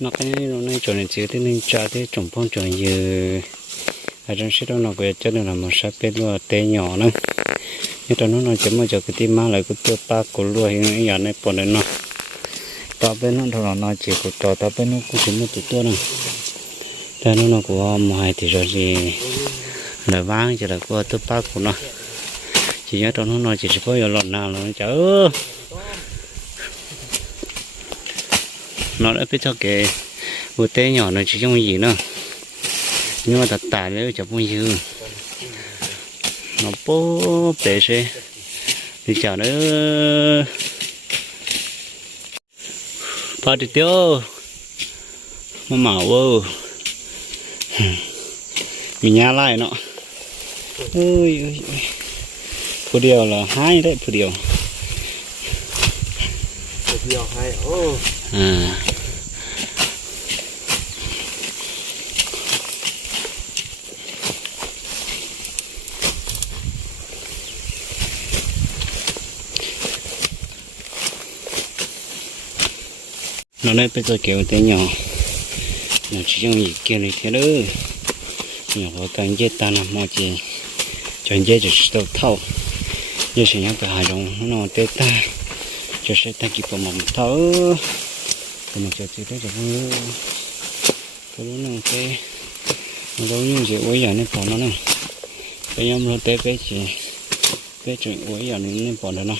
nó cái này nó này chỗ này chứ, thế nên cha thế trồng phong trồng như ở trong xe đó nó về cho nên là một sắp bên luôn tê nhỏ nữa. Nhưng trong nó nó chỉ mới cho cái tim má lại cái tiêu ta của luôn hiện giờ này bọn nó. Ta bên nó thôi nó chỉ của tao ta bên nó cũng chỉ một tụt nữa thế nó nó của một hai thì rồi gì là vang, chỉ là của tiêu ta của nó. Chỉ nhớ trong nó nó chỉ có giờ lọt nào nó chở nó đã biết cho cái bộ té nhỏ nó chỉ trong gì nữa. Nhưng mà thật tải nếu chả bao nhiêu nó bố bể xe. Thì chả nữa. Ba đi tiêu. Mà mạo vô. Mình nhá lại nó. Ôi ôi ôi. Phụ điều là hai đấy phụ điều. เดียวให้โอ้ à nó đây bây giờ kiểu thế nhỏ nó chỉ trong gì kia này thế đó nhỏ có cần dễ ta làm mọi gì chọn dễ chỉ đầu thâu giờ sẽ nhắc cái hai đồng nó tê ta cho sẽ thay kịp vào mầm thở. Thì mình cho chị đó rồi cái đó nó cái nó đâu như gì uống giờ nên bỏ nó nè. Cái nhóm nó té cái gì cái chuyện uống giờ nên nên bỏ nó nè.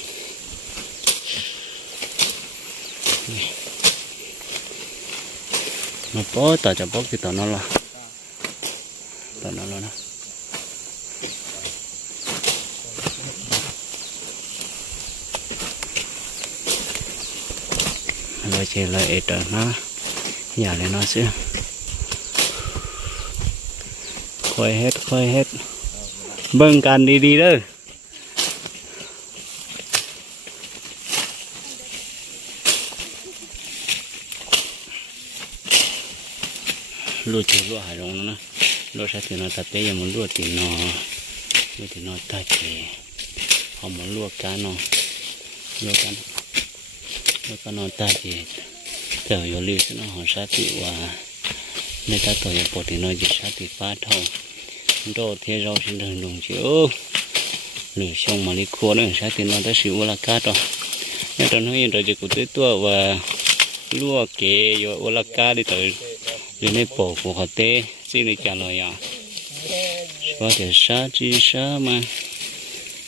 Mà bỏ tao cho bỏ cái tao nó là tao nó là nè. Rồi chỉ là ít nó nhà này nó sẽ khơi hết khơi hết. Bưng cần đi đi đó. Lúa chưa lúa hải rong nó lúa sát thì nó tập tế giờ muốn lúa thì nó, lúa thì nó ta chỉ họ muốn lúa cá nó, lúa cá nó lúa cá nó ta thì theo yếu lưu sẽ nó họ sát thì và nên ta tổ yếu bộ thì nó chỉ sát thì phá thâu đồ thế rau trên đường đồng chiếu lửa xong mà đi khua nó sát thì nó ta xỉu là cá rồi nhưng trong hơi rồi chỉ cụ tới tua và lúa kế kê ô là cá đi tới rồi nên bộ của họ tê xin đi trả lời à có thể sát chi sát mà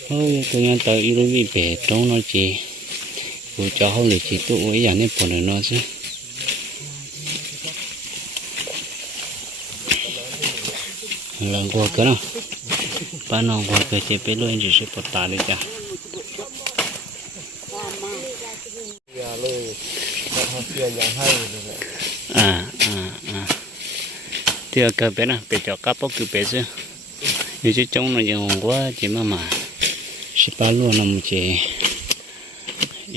thôi tôi nghe tới ý bị bể trong nó chỉ cụ cháu không để chỉ tụ ấy, giờ nên bỏ nó chứ. Lần qua cái nào? Ba nó qua cái chế bé luôn, chỉ sẽ bỏ tà đi cả à à à. Thì cái bé nào, bé cho cá bóc cứ bé chứ. Như chứ trong nó giống quá chỉ mà mà sẽ ba luôn nằm chỉ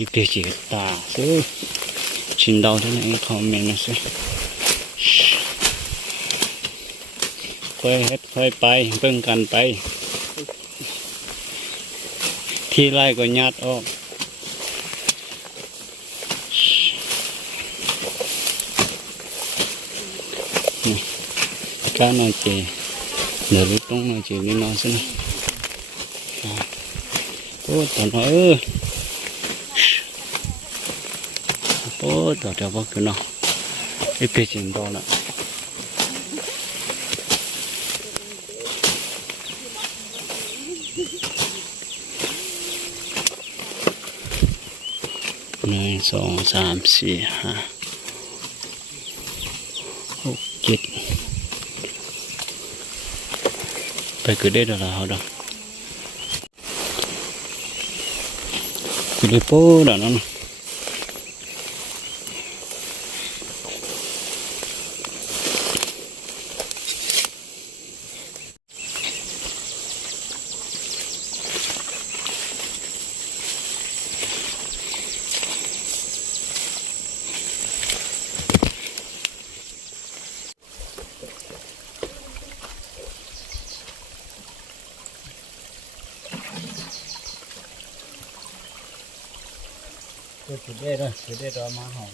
อีกเด็กตา一个几个大，所以进า的那个旁边那是，ค่อยเฮ็ดค่อยไปเบิ่งกันไป ที่ไร่ก็ยัดออกก้าน่อเจเดี๋ยวรู้ต้องหน่อยเจนี่นอนซะนะโอ้ตอนเออ ต่อแถกว่ากันเนาะไอเป็ดจินโตน่ะหนึ่งสองสามสี่ห้าหกเจ็ดไปคือได้ดอกเราดอกคือได้โปูดอกนั่น cứ đây đó cứ đây đó mà hỏng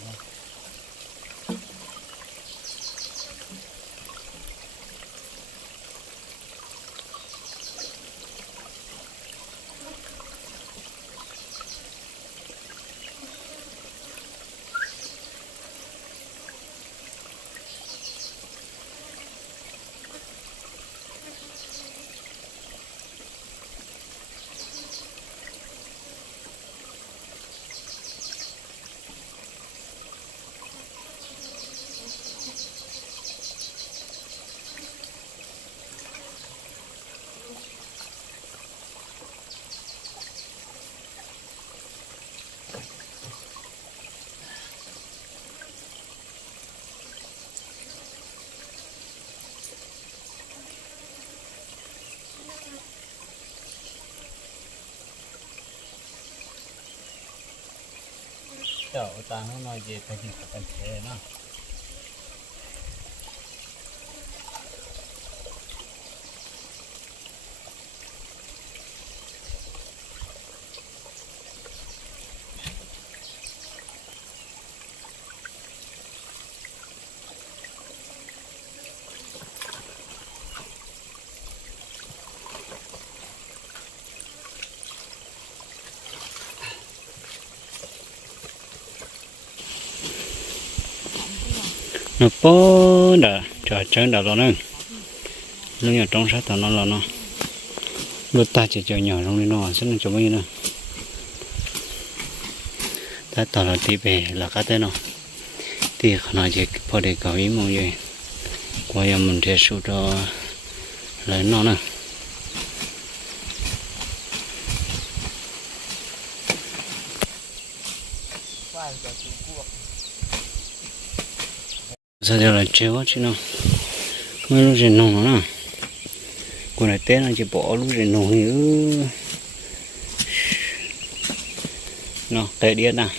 เจ้าตาข้างน้อยเย็ดไปกินกับกันเทนะ nó bó đã chờ chơi đã rồi nè lúc nhỏ trong sát tao nó là nó. Lúc ta chỉ chơi nhỏ trong đi nó sẽ nó chỗ bao nhiêu nè ta tao là đi về là cái tên nó. Thì khả năng chỉ phải để cầu ý mong gì. Qua giờ mình sẽ sưu cho lấy nó nè phải cả Trung Quốc giờ giờ là chiều chứ nó mới lúc gì nồng nó còn này tết nó chỉ bỏ lúc gì nồng thì ư nó cái điện à.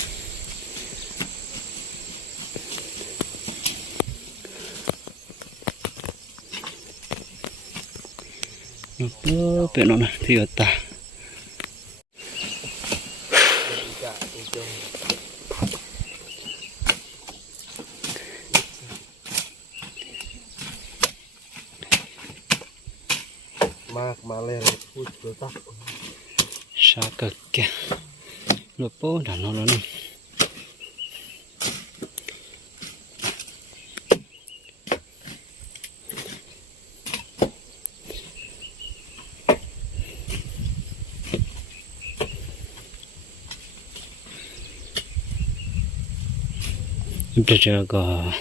Nó cứ bị nó này thì ở ta cả Trung Quốc mạc mà lên phút rồi tắt sa cực kìa. Nó bố đã nó nó nè. Bây giờ có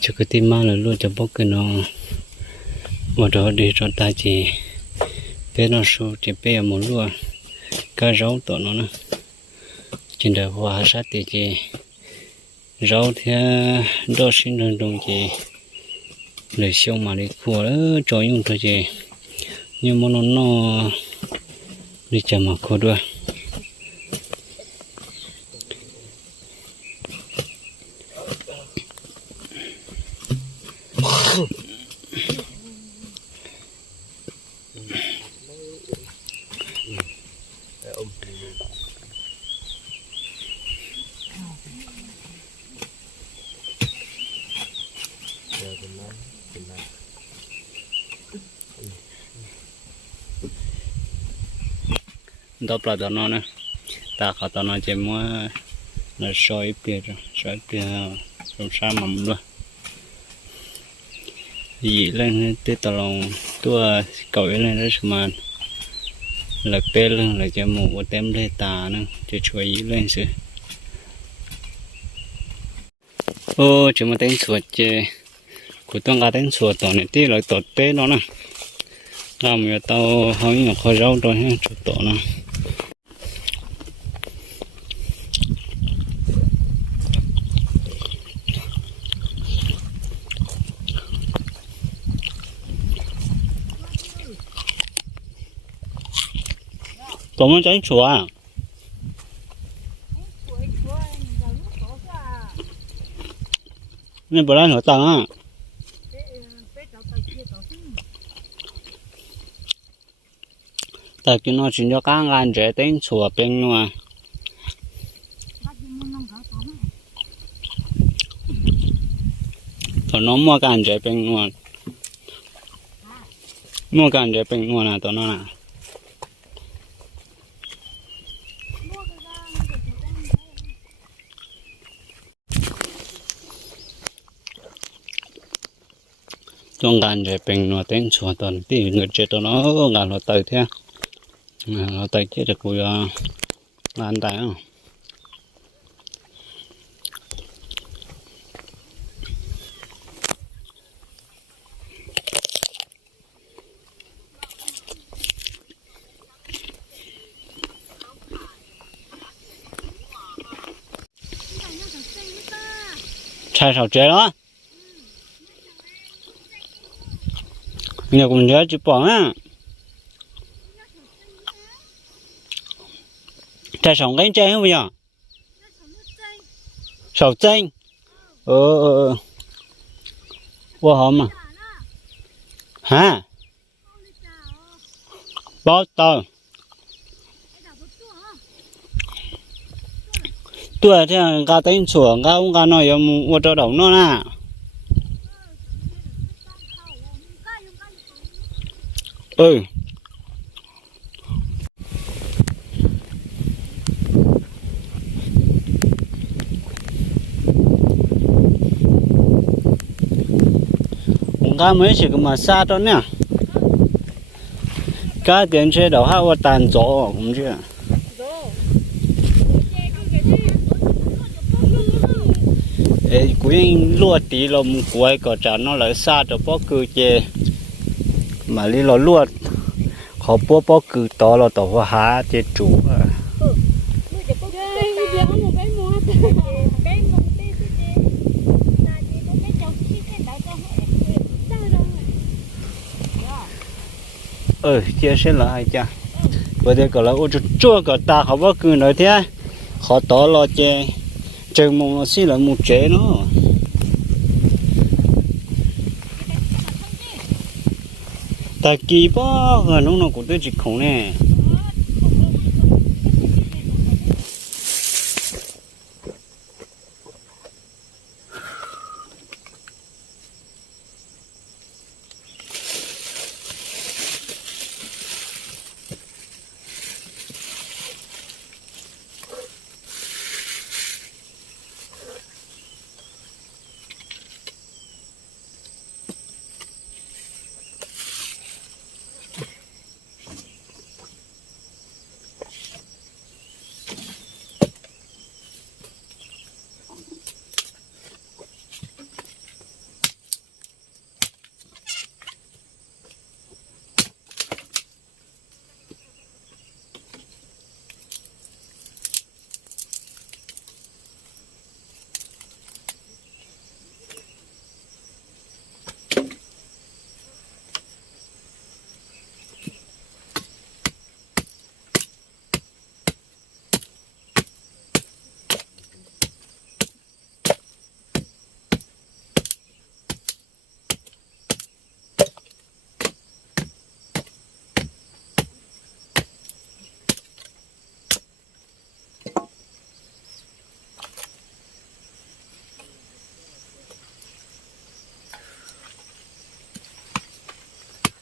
cho cái tim mà là luôn cho bốc cái nó mà đó đi cho ta chỉ bé nó số thì bé một luôn cá rau tổ nó nè trên đời hoa sát thì chị rau thì đó xin đường đồng chị để xong mà đi cua đó cho dùng thôi chị nhưng mà nó nó đi chậm mà cua đuôi để ôm giờ mình nói mình nói là tụi nói nè ta khảo tụi chỉ mua là soi bia rồi soi bia rồi sao mầm luôn gì lên tới tao lòng tua cầu lên đó mà là bê lên là cho một tem lê tà nữa cho chuối gì lên sự ô chỉ một tên chuột chứ của tôi cả tên chuột tổ này tí lại tổ bê đó nè làm người tao hỏi nhiều khó rau rồi ha chuột tổ nè tổ mới nên bữa nay nửa tầng á tại cái nó chỉ cho các ngàn rẻ tên chuột bên ngoài. Tụi nó mua cái rẻ bên ngoài. Mua cái rẻ bên ngoài là tụi nó trong gan rẻ bình nó tên chuột tuần thì người chết nó ngàn nó tới thế à, nó tới chết được của là anh không chạy sầu chế đó. Nhà cũng nhớ chụp bỏ á. Chạy sầu cái chơi không bây sầu chanh ờ ờ ờ. Qua hòm mà hả? Bao tờ. Tuổi thì ga tên sủa, ga ông ga nói em mua cho đồng nó nè ừ. Cá mấy chỉ có mà xa đó nè. Cá tiền chơi đầu hát qua tàn gió không chưa. Ấy cũng lúa tí lồng cuối có trả nó lại xa cho bó cư chê mà lý lo luôn khó bố bố cứ to lo tổ hoa há chế chủ à. ừ chia sẻ là ai cha? Bây giờ có là ô chú chua, có ta khó bố cứ nói thế. Khó to lo chê chừng mong nó xí là một chế nó. Ta kỳ bó rồi nó nó cũng tới chỉ khổng nè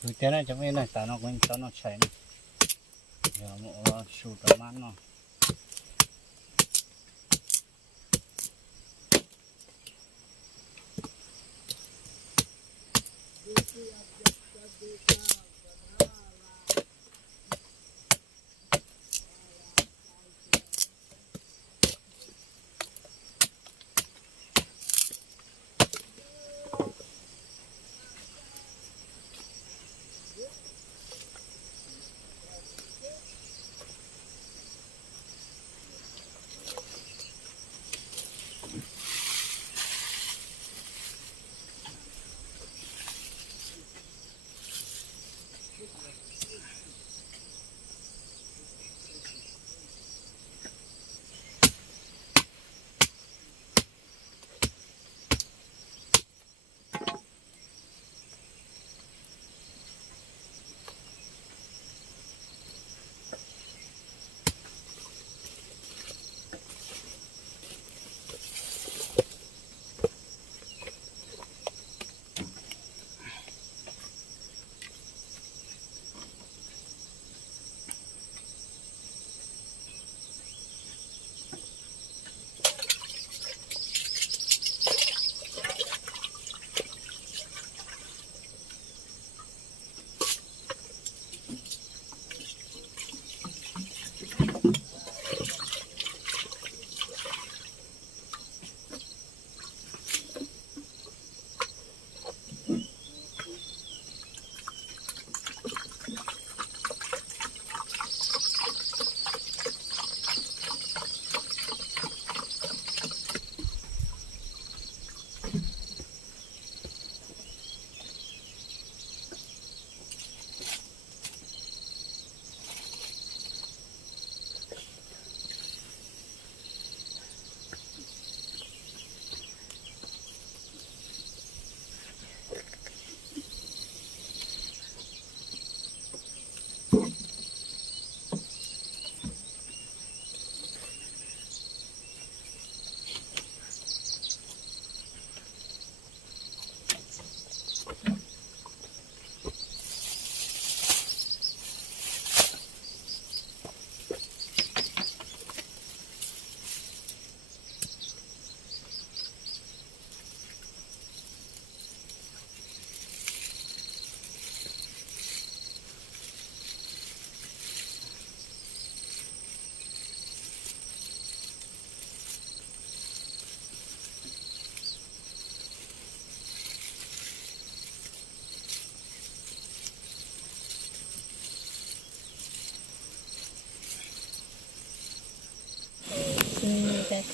từ thế này chẳng nên này ta nó quên, tao nó chảy này. Giờ mộ sụt cái mát nó.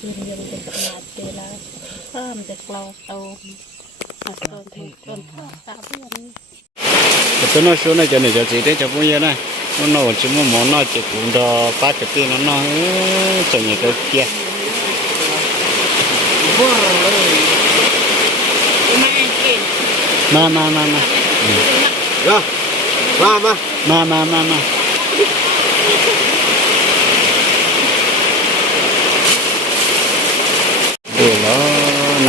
คืนยังเป็นขนาดเจลาเพิ่มจะกลอโตอัดต้นทุกต้นพ่อตาเพื่อน cái tôi nói số này cho này cho chị đấy cho bao nhiêu này nó nó chỉ muốn món nó chỉ cũng đó ba cái tiền nó nó cho nhiều cái kia ไม่เก่ง มามามามา เนาะมามา มามามามาดู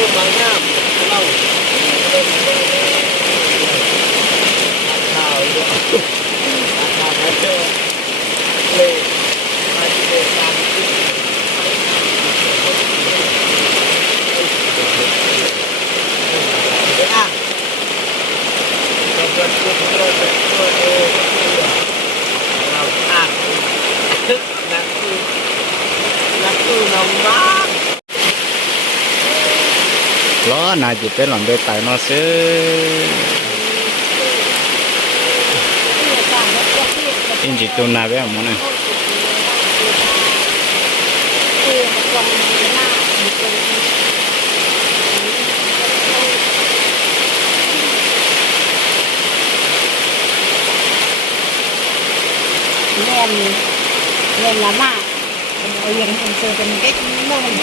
banyak kalau tahu itu apa itu le masih besar ya Jangan lupa like, share, dan subscribe ló na chỉ cái làm đôi tay nó sẽ in chỉ tu na với muốn này nem nem là mà ở yên hình sự cái mô hình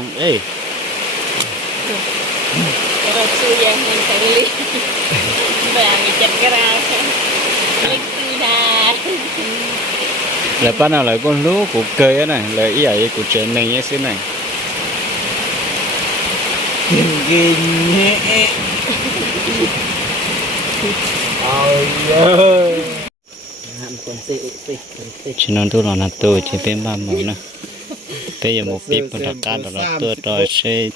งเอ้ย เราซื้อยังเหมือนแทง là bắt nào là con lúa của cây này là ý ấy của trẻ này nhé xin này. Cái nhé. Chỉ nói tôi là nát tôi chỉ bên ba mẫu nè bây giờ một bếp một đặc can rồi tôi rồi sẽ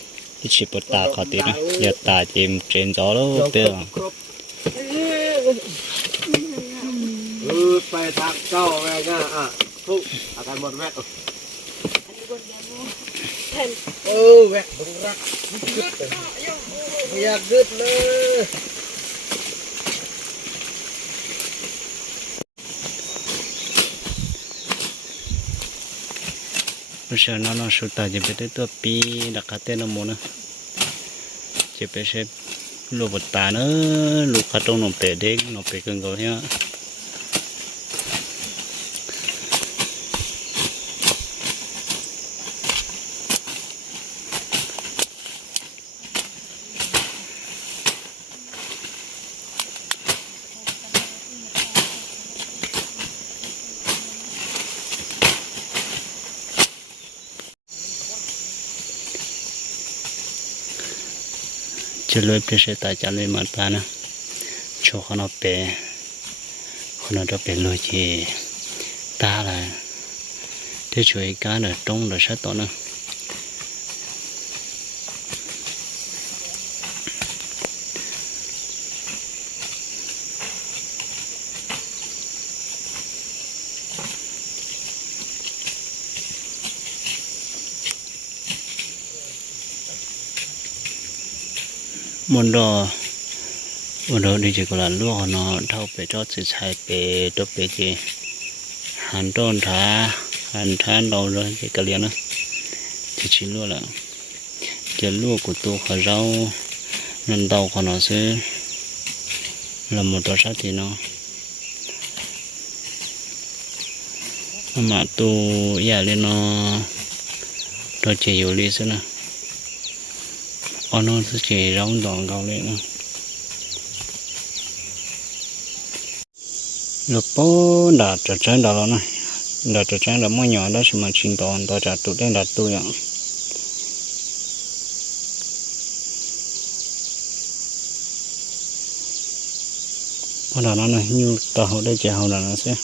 chỉ một tà khó tí nữa, giờ tà chỉ trên gió đó bây giờ ออไปทางเก้าแม่ง่าอ่ะทุกอาการหมดแม่เออแวะบึงรักไม่อยากกึดเลย bây giờ nó nó sụt tà chỉ biết tới tôi pi đặc cá tên nó mù nữa chỉ biết sẽ lụa một tà nữa lụa cá trong nó bể đen nó bể cưng cầu nhá จะเลยเปเสตาจะเลยมาตานะโชขนอเปคนเราเป็นเลย จีตาละที่ช่วยการเนตรงเดชัดตัวนะมันรอมันรอดีจีกว่าลูกเนาะเท่าไปจอดสิใช้ไปตัวไปจีหันต้นท้าหันท้าเราเลยจีกะเลียนะจีชิลูกละ môn đồ môn đồ đi chỉ có là lúc nó thâu về cho chỉ xài về cho về chỉ hàn trôn thả hàn than đầu rồi chỉ cái liền đó thì chỉ luôn là cái lúa của tôi khởi rau nên đầu của nó sẽ là một tòa sát thì nó mà tôi giờ lên nó tôi chỉ hiểu lý thế nào ono sẽ chỉ rong đòn gạo lên nữa lúc bố đã trở trái đó rồi này đã trở trái là mỗi nhỏ đó chỉ mà chín đòn đó trả tụt lên đặt tôi ạ bắt đầu nó này như tàu đây chè hậu là nó sẽ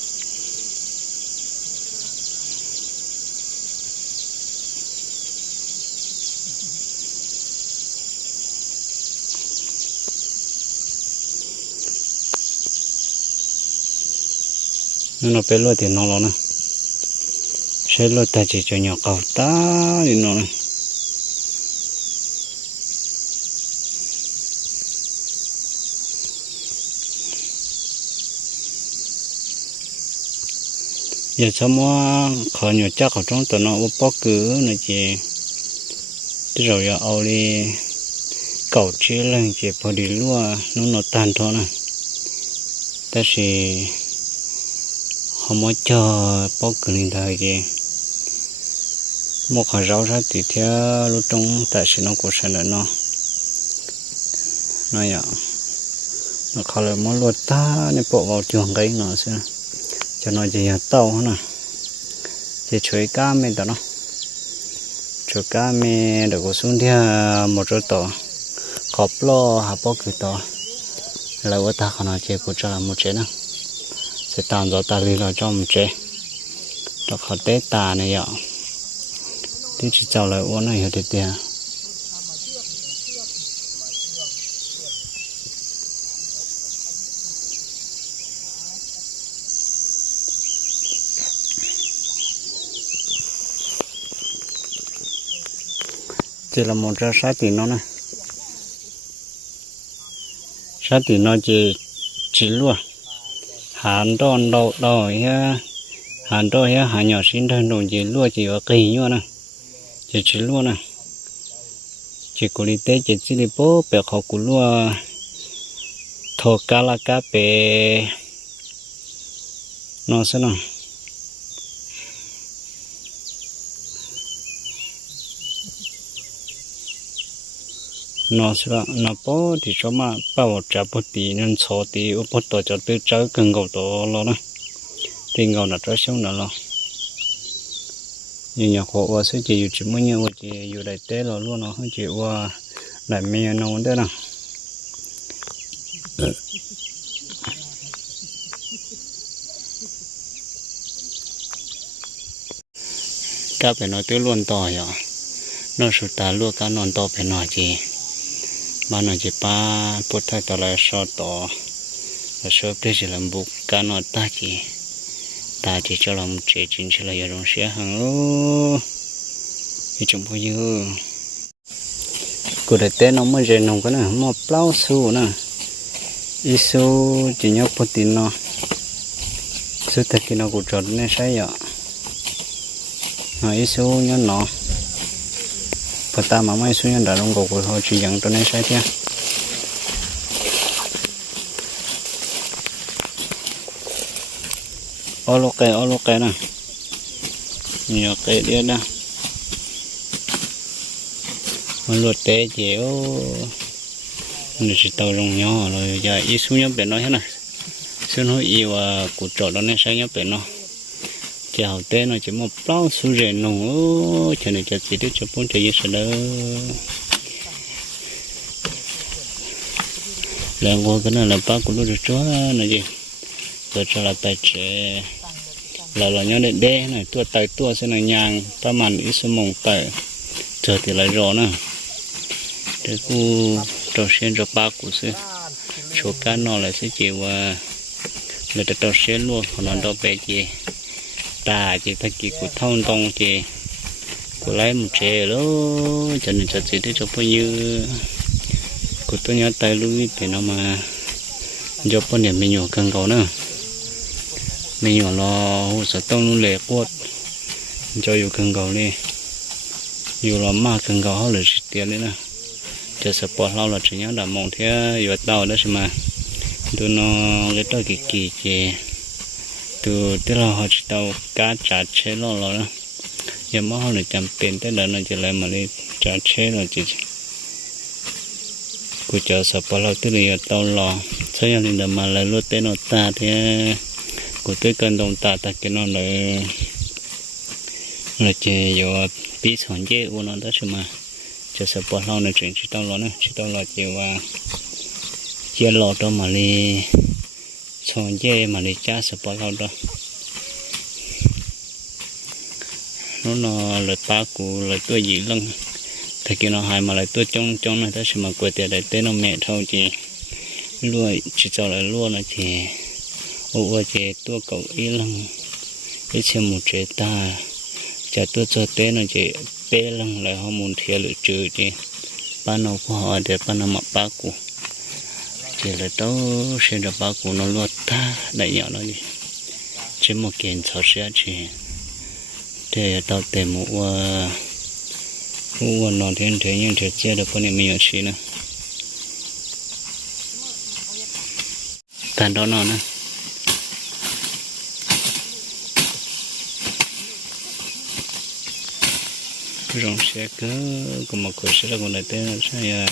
nó nó bé lôi thì nó lo nè sẽ lôi ta chỉ cho nhỏ cầu ta thì nó nè giờ sao mà khó nhiều chắc ở trong tụi nó bó cứ nữa chị thế rồi giờ ao đi cầu chia lên chị phải đi luôn nó nó tan thôi nè ta sẽ không có cho bó cần lên thời chị một hàng rau ra thì theo lúc trong tại sự nó của sản là nó nó vậy nó khó là món luật ta nên bộ vào trường cái nó sẽ cho nó chỉ tàu hơn nè chỉ chuối cá mình đó nó chuối cá mình được có xuống theo một chỗ tàu cọp lo hà bó cái tàu là vợ ta còn nói chuyện của cho là một chế nữa sẽ tàn gió ta đi là cho một chế cho khó tế tà này ạ. Thì chỉ chào lại uống này hết tiền chỉ là một ra sát thì nó này. Sát thì nó chỉ chỉ luôn hàn đòn đầu đầu ha hàn đôi ha hàn nhỏ xin thân đồng chỉ luôn chỉ ở kỳ như này chỉ chỉ luôn này chỉ cố đi tế chỉ chỉ đi bố bè khó cũng luôn thô cá là cá bè, nó sẽ nào nó sẽ là nó bỏ thì cho mà bao trả bố tí nên số tí ở bố tổ cho tư cháu cần gạo tổ lo. Đó thì gạo là cho xong nữa lo như nhà khổ qua sẽ chỉ chỉ mới nhiều đại tế là luôn nó không chỉ qua đại mẹ nó đấy nào các phải nói tới luôn tỏi à nó sụt ta luôn cả non to phải nói gì mà nó chỉ ba bút thay tao lại so to là so bây giờ làm bút cả nó ta chỉ ta chỉ cho làm chế chính chỉ là dùng xe hàng ô thì chúng bây cô đại tên nó mới rèn nông cái này mà plau su nè isu chỉ nhớ bút tin nó sự thật kia nó cũng trộn nên sai vậy isu nhớ nó bà ta mà mai xuống đã đông gục rồi họ chỉ dẫn tôi nên sai thế ô lô kè, ô lô kè nè. Nhiều kè đi đó mà luật tế chéo. Nó chỉ tàu rồng nhỏ rồi, giờ ít xuống nhóm bên nó thế này xuống nó yêu à cụ trọ đó nên sai nhóm bên nó chào tên nó chỉ một bao su rẻ nồng cho nên cho chỉ để cho bốn trời sẽ đỡ là ngô cái này là ba của nó được chó này gì? Rồi cho là tài trẻ. Là là nhau để đe này, tua tài tua sẽ là nhàng ta màn ít số mộng tài. Chờ thì lại rõ nè. Để cô trò xuyên cho ba của sư chỗ cá nó là sẽ chịu à, là trò xuyên luôn còn nó đâu bé gì ta chỉ phải kỳ của thông tông chỉ của lấy một trẻ đó cho nên cho chị để cho bao nhiêu. Của tôi nhớ tay lui thì nó mà cho bao nhiêu mình nhỏ cần cầu nữa mình nhỏ lo hồ sơ tông luôn lệ quất cho yêu cần cầu đi. Yêu là mà cần cầu họ là tiền đấy nè. Cho support lâu là chỉ nhớ là mong thế yêu tao đó mà. Tôi nó cái đó kỳ kỳ. kì, kì từ, tức là họ chỉ tàu cá trả chế lo lo đó. Giờ mà họ được chạm tiền tới đó nó chỉ lại mà đi trả chế là chỉ cụ chờ sợ bao lâu tới giờ tàu lo sau giờ thì mà lại luôn tới nó ta thì cụ tới cần đồng ta ta cái nó lại là chỉ giờ biết hoàn chế u nó đó chứ mà. Chờ sợ bỏ lâu nữa chuyện chỉ tàu lo nữa chỉ tao lo chia lo đó mà đi sản dễ mà đi cha sợ bỏ lâu đó. Nó nó là ba cụ lại tôi gì lưng thì kia nó hai mà lại tôi trong trong này đó mà quay tiền lại tới nó mẹ thôi chị. Luôn chỉ cho lại luôn là chị. Ô chị, tôi cậu ý lưng ý xem một chế ta. Chả tôi cho tên nó chị bé lưng lại họ muốn thiệt lựa trừ chị. Ba nó của họ để ba nó mặc ba cụ chỉ là tao sẽ được bao cụ nó luôn ta đại nhỏ nó đi chỉ một kiện thọ sẽ chỉ để tao tìm một một nó thiên thế nhưng thật chưa được con này mình ở chị nữa tàn đó nó nữa rong xe cứ có một cửa sẽ là con này tên là sao à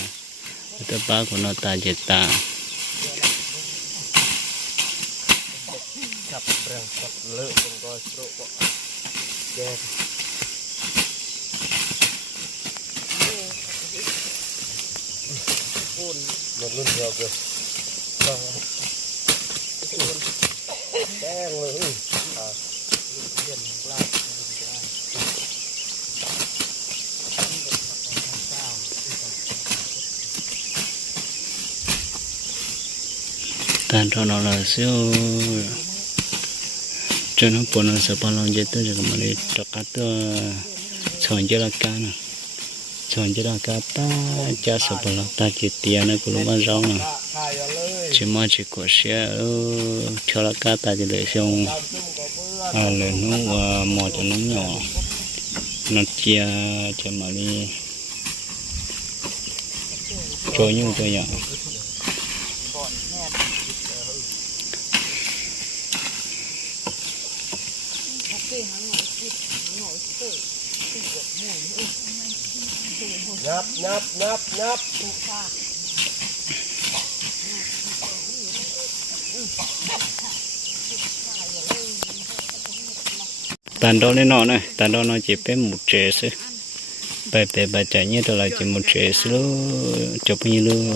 tên ba của nó ta chết ta อะมันก็โตก็แกพูดเหมือนรุ่นเดียวกันแดงเลยอ่าเย็นลาด tàn đó nó là siêu cho nó buồn nó sợ bao lâu chết tới rồi mà đi cho cá tôi chọn cho là cá nè chọn cho là cá ta cha sợ bao lâu ta chỉ tiền nó cũng lúc ăn rau nè ถ่ายเอาเลย chỉ mà chỉ có xe ở cho là cá ta chỉ để xong ดำจุ่มกับเพื่อน à lấy nó à, mò cho nó nhỏ nó chia cho mà đi cho như tôi nhỏ นับนับนับ tàn đó lên nó này tàn đó nó chỉ bên một trẻ sư bài bài bài chạy như đó là chỉ một trẻ sư cho bao nhiêu luôn